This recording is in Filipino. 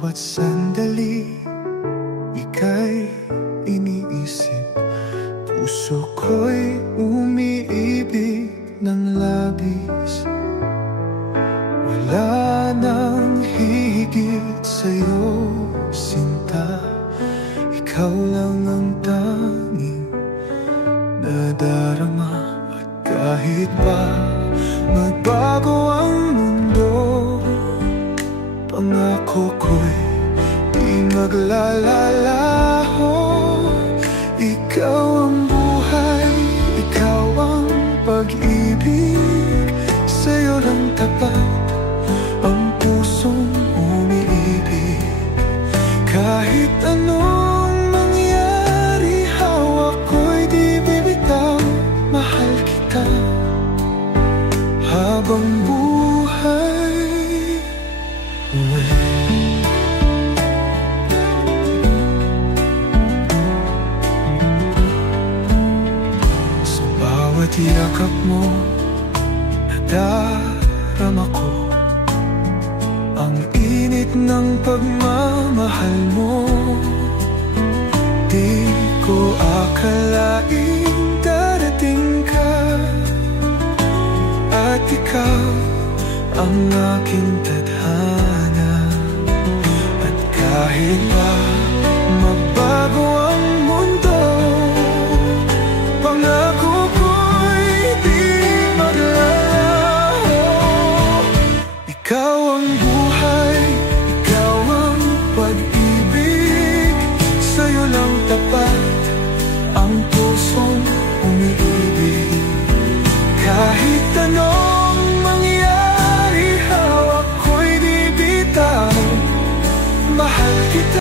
bawat sandali, ika'y iniisip. Puso ko'y umiibig ng labis. Wala nang higit sa'yo, sinta. Ikaw lang ang tanging nadarama. At kahit pa magbago ang mundo, pangako ko'y di maglalalaho. Ikaw ang buhay, ikaw ang pag-ibig. Sa'yo lang tapat ang pusong umiibig. Kahit anong mangyari, hawak ko'y di bibitaw. Mahal kita habang buhay. Sa bawat yakap mo, nadarama ko ang init ng pagmamahal mo. Di ko akalaing darating ka, at ikaw ang aking tadhana. At kahit pa magbago ang mundo, pangako ko'y di maglalaho. Ikaw ang buhay, ikaw ang pag-ibig. Sa'yo lang tapat ang pusong umiibig. Kahit anong mangyari, hawak ko'y di bitaw. Mahal kita.